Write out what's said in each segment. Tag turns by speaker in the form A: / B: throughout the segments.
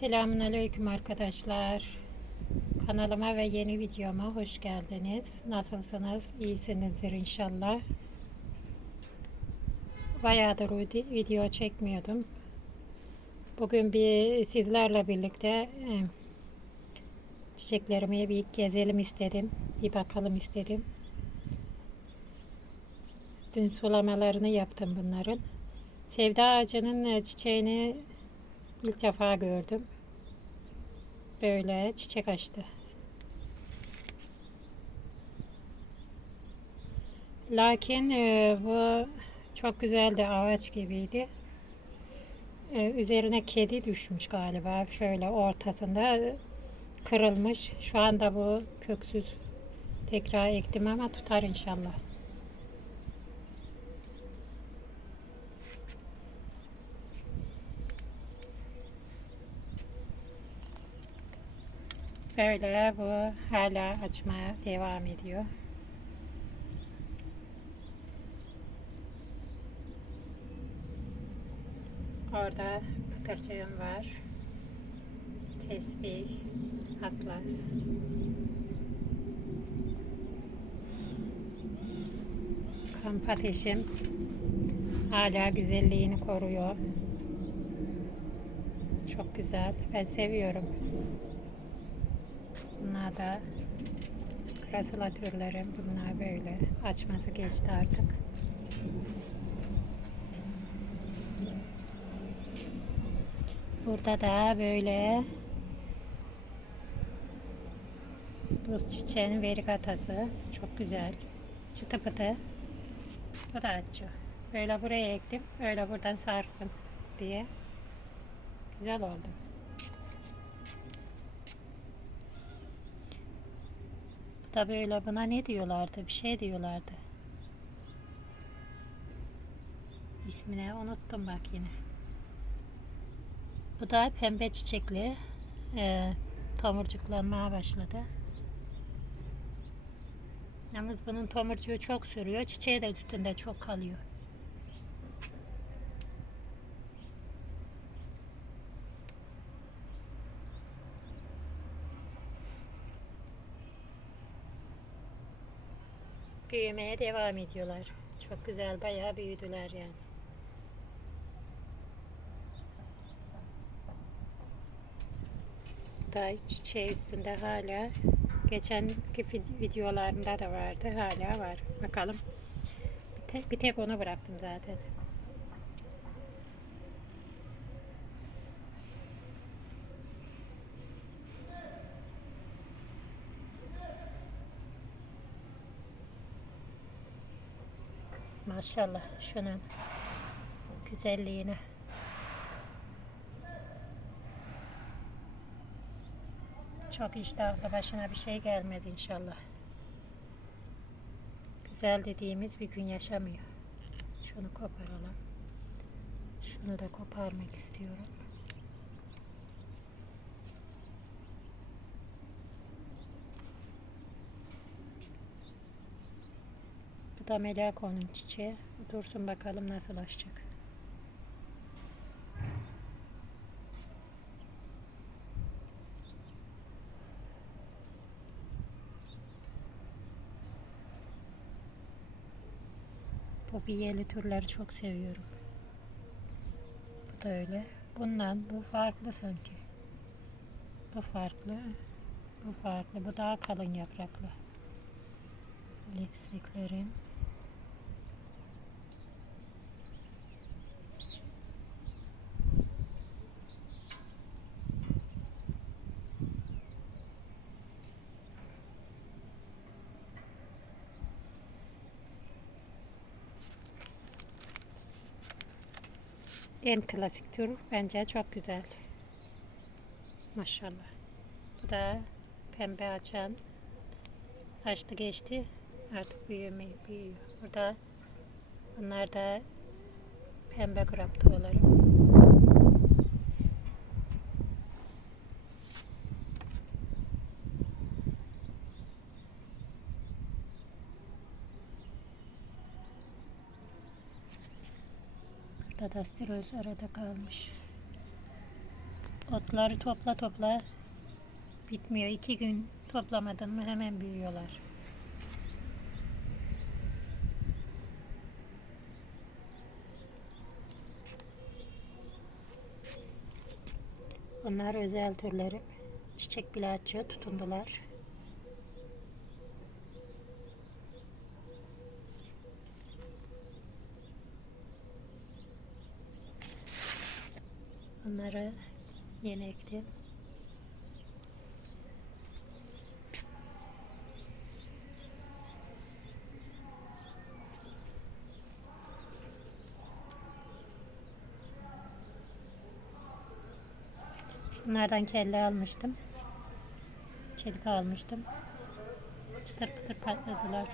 A: Selamun Aleyküm arkadaşlar. Kanalıma ve yeni videoma hoş geldiniz. Nasılsınız? İyisinizdir inşallah. Bayağıdır vide- video çekmiyordum. Bugün bir sizlerle birlikte e, çiçeklerimi bir gezelim istedim. Bir bakalım istedim. Dün sulamalarını yaptım bunların. Sevda ağacının e, çiçeğini ilk defa gördüm. Böyle çiçek açtı. Lakin e, bu çok güzel de ağaç gibiydi. E, üzerine kedi düşmüş galiba. Şöyle ortasında kırılmış. Şu anda bu köksüz. Tekrar ektim ama tutar inşallah. Böyle bu hala açmaya devam ediyor. Orada pıtırcığım var. Tesbih, atlas. Kamp ateşim hala güzelliğini koruyor. Çok güzel. Ben seviyorum. Bunlar da krasulatörlerim. Bunlar böyle. Açması geçti artık. Burada da böyle bu çiçeğin verikatası. Çok güzel. Çıtı pıtı. Bu da açıyor. Böyle buraya ektim. Öyle buradan sarktım diye. Güzel oldu. Da böyle buna ne diyorlardı? Bir şey diyorlardı. İsmini unuttum bak yine. Bu da pembe çiçekli. Ee, tomurcuklanmaya başladı. Yalnız bunun tomurcuğu çok sürüyor. Çiçeği de üstünde çok kalıyor. Büyümeye devam ediyorlar. Çok güzel, bayağı büyüdüler yani. Da çiçeği üstünde hala geçenki vid- videolarında da vardı. Hala var. Bakalım. Bir tek, bir tek onu bıraktım zaten. Maşallah şunun güzelliğine. Çok iştahlı başına bir şey gelmedi inşallah. Güzel dediğimiz bir gün yaşamıyor. Şunu koparalım. Şunu da koparmak istiyorum. Da Melako'nun çiçeği. Dursun bakalım nasıl açacak. Popiyeli türleri çok seviyorum. Bu da öyle. Bundan bu farklı sanki. Bu farklı. Bu farklı. Bu daha kalın yapraklı. Lipstiklerim. En klasik tür bence çok güzel. Maşallah. Bu da pembe açan. Açtı geçti. Artık büyümeye büyüyor. Burada bunlar da pembe graptolarım. Burada da stiroz arada kalmış. Otları topla topla bitmiyor. İki gün toplamadın mı hemen büyüyorlar. Bunlar özel türlerim. Çiçek bile açıyor, tutundular. Bunları yeni ektim. Bunlardan kelle almıştım. Çelik almıştım. Çıtır pıtır patladılar.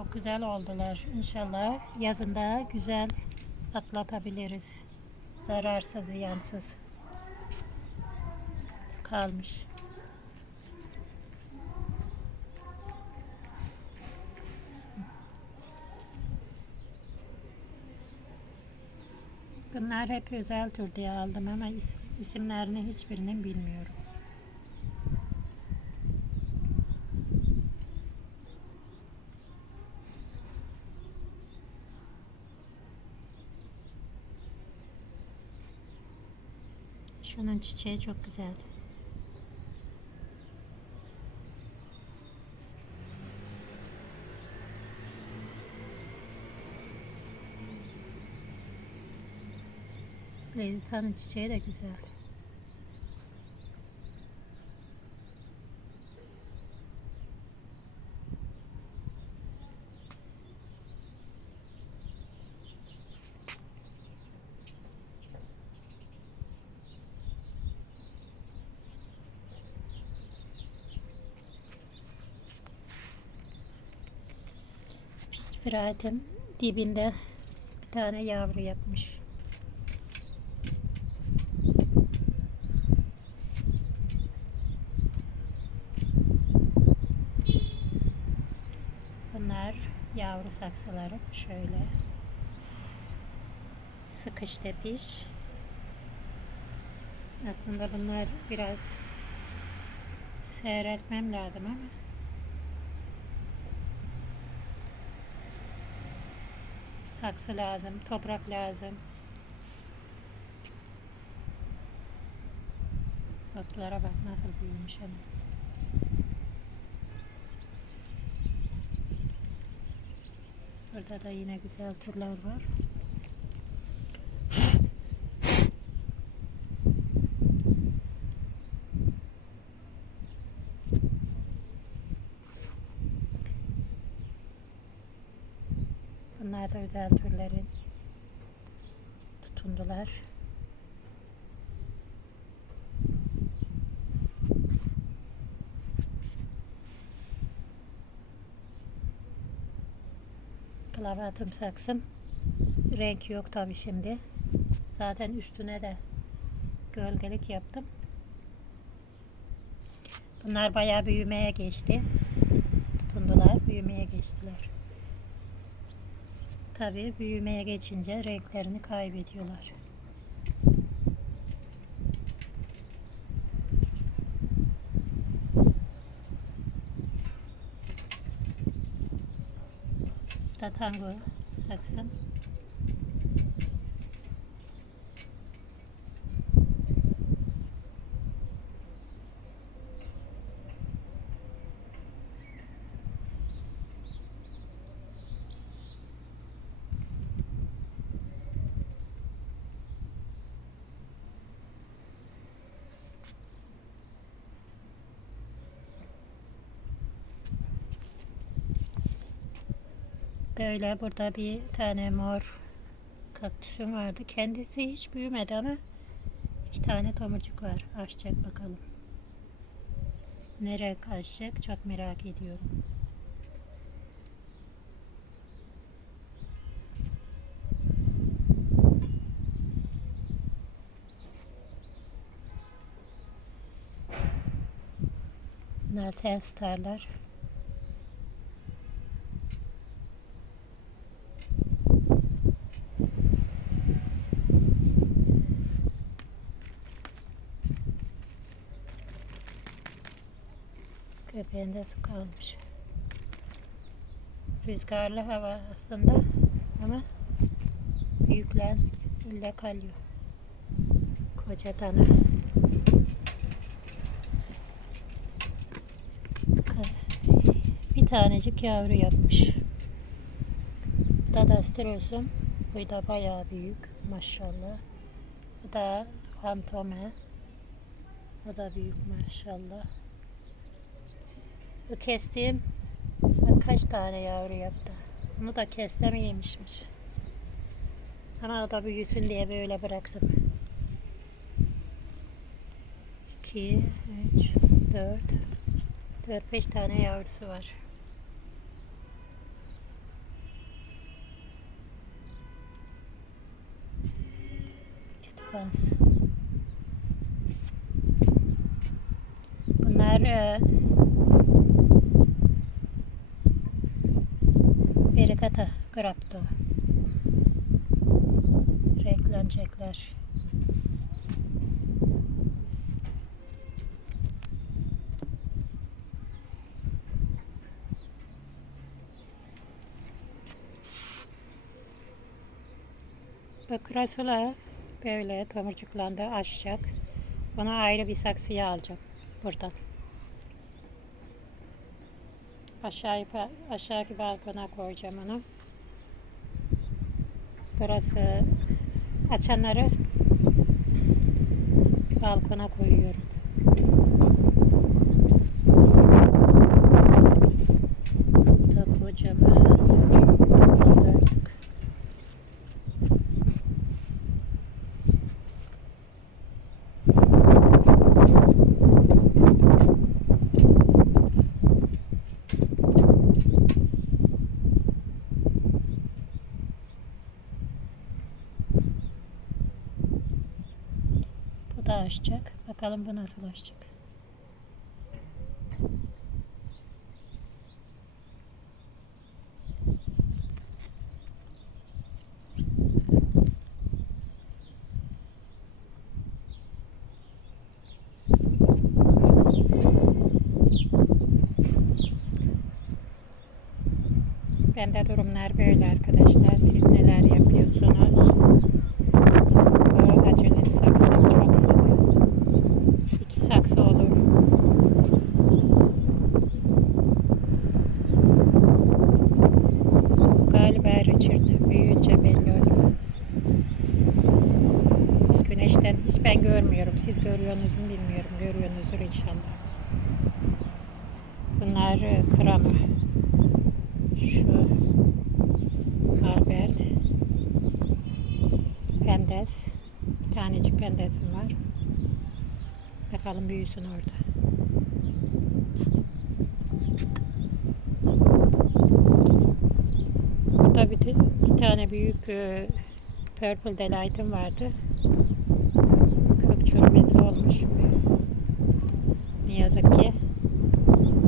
A: Çok güzel oldular. İnşallah yazında güzel atlatabiliriz. Zararsız, ziyansız kalmış. Bunlar hep özel tür diye aldım ama is- isimlerini hiçbirinin bilmiyorum. Şunun çiçeği çok güzel. Lezitanın çiçeği de güzel. Piratin dibinde bir tane yavru yapmış. Bunlar yavru saksıları şöyle sıkış tepiş. Aslında bunlar biraz seyreltmem lazım ama saksı lazım, toprak lazım. Otlara bak nasıl büyümüş hani. Burada da yine güzel türler var. Özel türlerin tutundular. Klavatım saksım. Renk yok tabi şimdi. Zaten üstüne de gölgelik yaptım. Bunlar bayağı büyümeye geçti. Tutundular, büyümeye geçtiler. Tabii büyümeye geçince renklerini kaybediyorlar. Bu da Böyle burada bir tane mor kaktüsüm vardı. Kendisi hiç büyümedi ama iki tane tomurcuk var. Açacak bakalım. Nereye açacak çok merak ediyorum. Bunlar telstarlar. Köpeğinde su kalmış. Rüzgarlı hava aslında ama büyükler ille kalıyor. Koca tane. Bir tanecik yavru yapmış. Dadastrosum. Bu da bayağı büyük maşallah. Bu da Fantome. O da büyük maşallah. Bu kestiğim kaç tane yavru yaptı. Bunu da kestem yemişmiş. Ama da büyüsün diye böyle bıraktım. 2, 3, 4, 4, 5 tane yavrusu var. Kütüphanesi. Bunlar e, Verigata Grapto. Renklenecekler. Bu krasula böyle tomurcuklandı açacak. Onu ayrı bir saksıya alacağım buradan. Aşağı aşağıki balkona koyacağım onu. Burası açanları balkona koyuyorum. Bu da kocaman böldük. Bu da açacak. Bakalım bu nasıl açacak. Bende durumlar böyle arkadaşlar. Siz neler yapıyorsunuz? Bu acele saksım çok sık. İki saksı olur. Galiba Richard büyüyünce belli oluyor. Güneşten hiç ben görmüyorum. Siz görüyorsunuz mu bilmiyorum. Görüyorsunuzdur inşallah. Bunlar e, krema. Şu Albert. Pendes. Bir tanecik pendesim var. Bakalım büyüsün orada. Burada bir, bir tane büyük e, Purple Delight'ım vardı. Kök çürümesi olmuş. Ne yazık ki.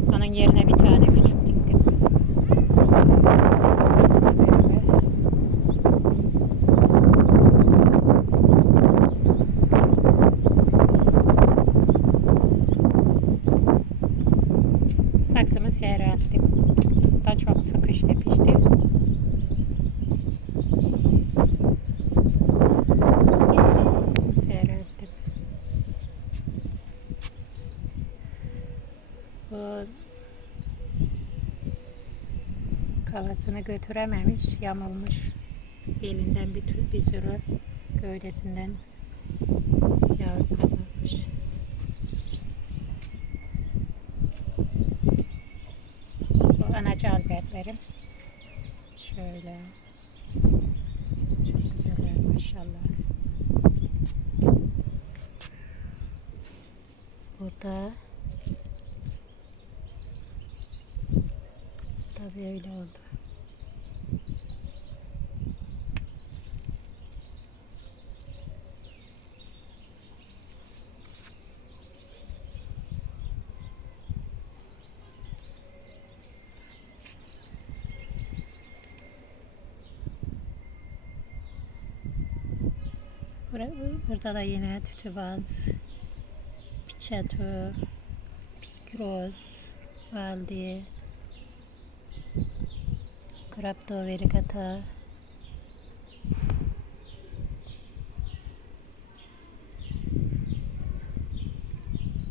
A: Onun yerine bir tane küçük diktim. Burası da böyle. Saksımı seyrelttim. Da çok sıkıştı pişti. Seyrelttim. Bu kafasını götürememiş, yamulmuş. Belinden bir, tür- bir sürü gövdesinden yavru kalmamış. Bu anacı albertlerim. Şöyle. Çok güzeller maşallah. Burada Tabii öyle oldu. Burada da yine tütübaz, piçetü, pikroz, valdi, krapto verikata,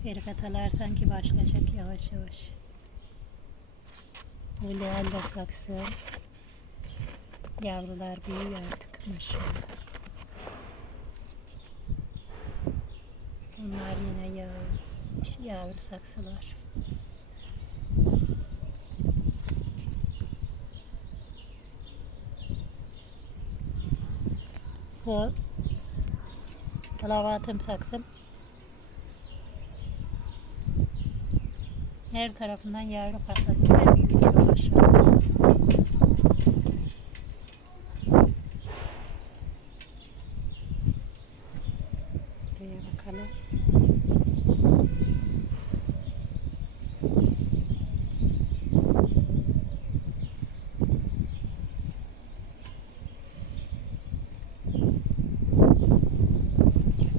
A: verikatalar sanki başlayacak yavaş yavaş. Bu lealda saksı. Yavrular büyüyor artık. Bunlar yine yavru, yavru saksılar. Bu lavatım saksım. Her tarafından yavru patlatıyor. Büyüyor maşallah. Şuraya bakalım.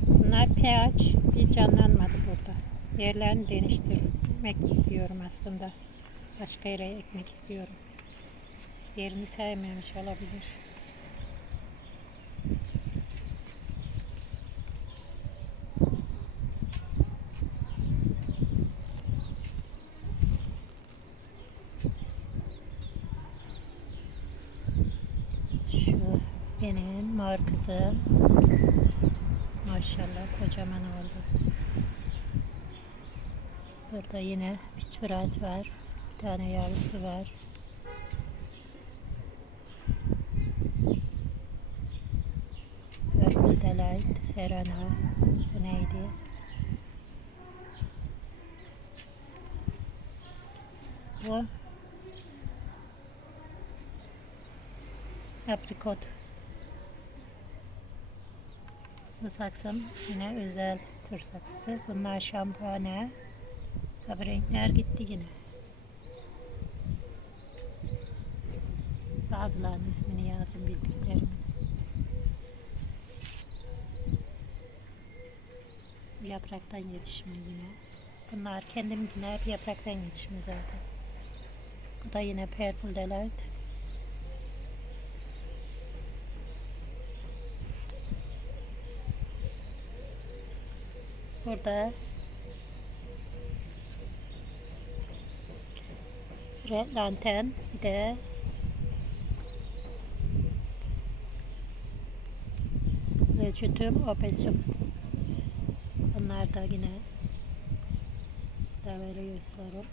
A: Bunlar pH bir canlanmadı burada. Yerlerini değiştirmek istiyorum aslında. Başka yere ekmek istiyorum. Yerini sevmemiş olabilir. Şu benim mor kızım. Maşallah kocaman oldu. Burada yine bir çırat var. Bir tane yavrusu var. Purple Delight, Serena. Bu neydi? Bu aprikot. Bu saksım yine özel tür saksı. Bunlar şampuane. Tabi renkler gitti yine. Bazılarının ismini yazdım bildiklerimi. Yapraktan yetişme yine. Bunlar kendimkiler yapraktan yetişme zaten. Bu da yine Purple Delight. Burada Lantern bir de Legitum opesum. Bunlar da yine da böyle gösteririm.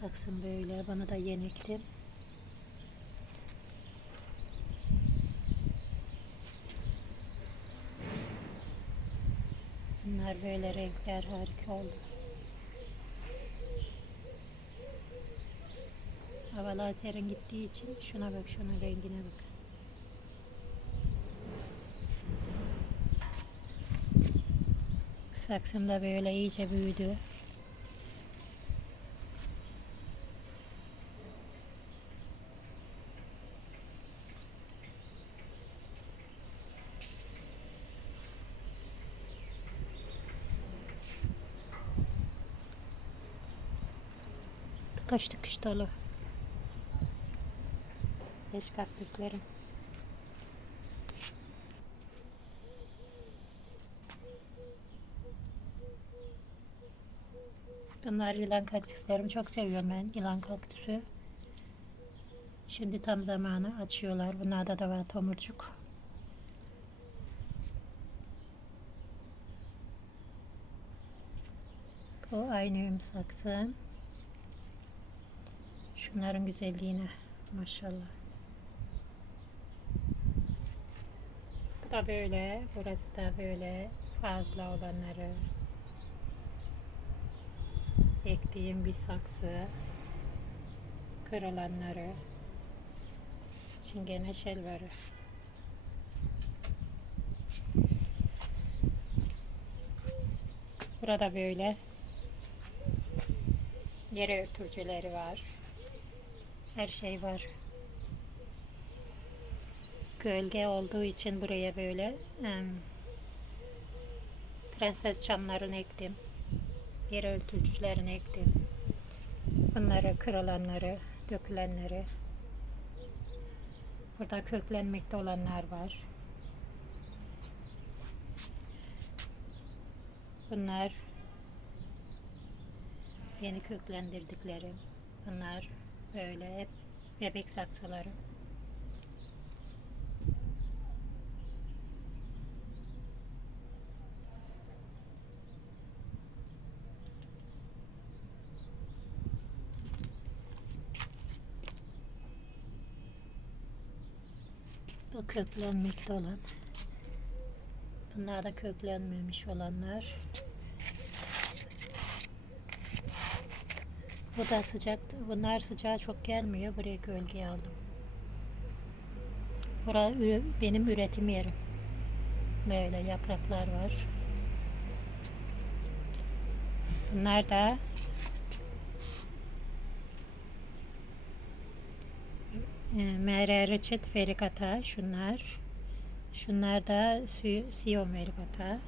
A: Saksım böyle. Bana da yeni ektim. Bunlar böyle renkler harika oldu. Havalar serin gittiği için şuna bak şuna rengine bak. Saksım da böyle iyice büyüdü. Tıkış tıkış dolu. Beş kaktüslerim. Bunlar yılan kaktüslerimi çok seviyorum ben yılan kaktüsü. Şimdi tam zamanı açıyorlar. Bunlarda da var tomurcuk. Bu aynı saksım. Şunların güzelliğine maşallah. Bu da böyle, burası da böyle fazla olanları ektiğim bir saksı kırılanları. Çingene şelvari burada böyle yere örtücüleri var her şey var gölge olduğu için buraya böyle em, prenses çamlarını ektim. Yer örtücülerini ektim. Bunları kırılanları, dökülenleri. Burada köklenmekte olanlar var. Bunlar yeni köklendirdiklerim. Bunlar böyle hep bebek saksıları. Bu köklenmekte olan. Bunlar da köklenmemiş olanlar. Bu da sıcak. Bunlar sıcağa çok gelmiyor. Buraya gölgeye aldım. Bura benim üretim yerim. Böyle yapraklar var. Bunlar da e, MR reçet verikata şunlar. Şunlar da si- siyon verikata.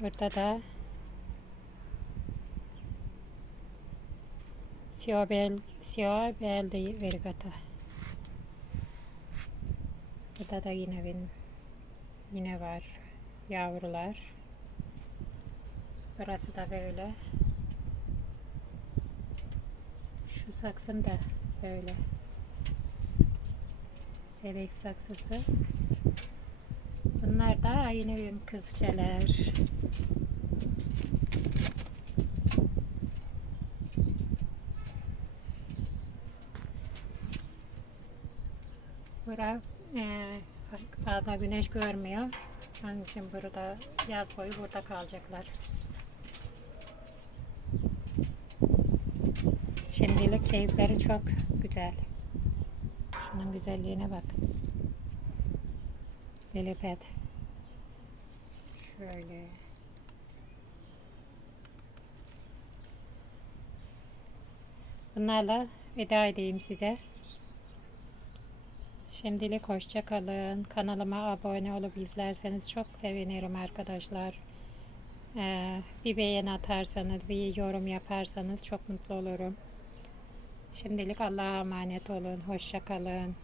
A: Burada da Siyobel, Siyobel de verigata. Burada da yine benim yine var yavrular. Burası da böyle. Şu saksım da böyle. Bebek saksısı. Bunlar da yine benim kızçeler. Bura e, sağda güneş görmüyor. Onun için burada yaz boyu burada kalacaklar. Şimdilik keyifleri çok güzel. Şunun güzelliğine bak. Lilipet. Şöyle. Bunlarla veda edeyim size. Şimdilik hoşça kalın. Kanalıma abone olup izlerseniz çok sevinirim arkadaşlar. Ee, bir beğeni atarsanız, bir yorum yaparsanız çok mutlu olurum. Şimdilik Allah'a emanet olun. Hoşça kalın.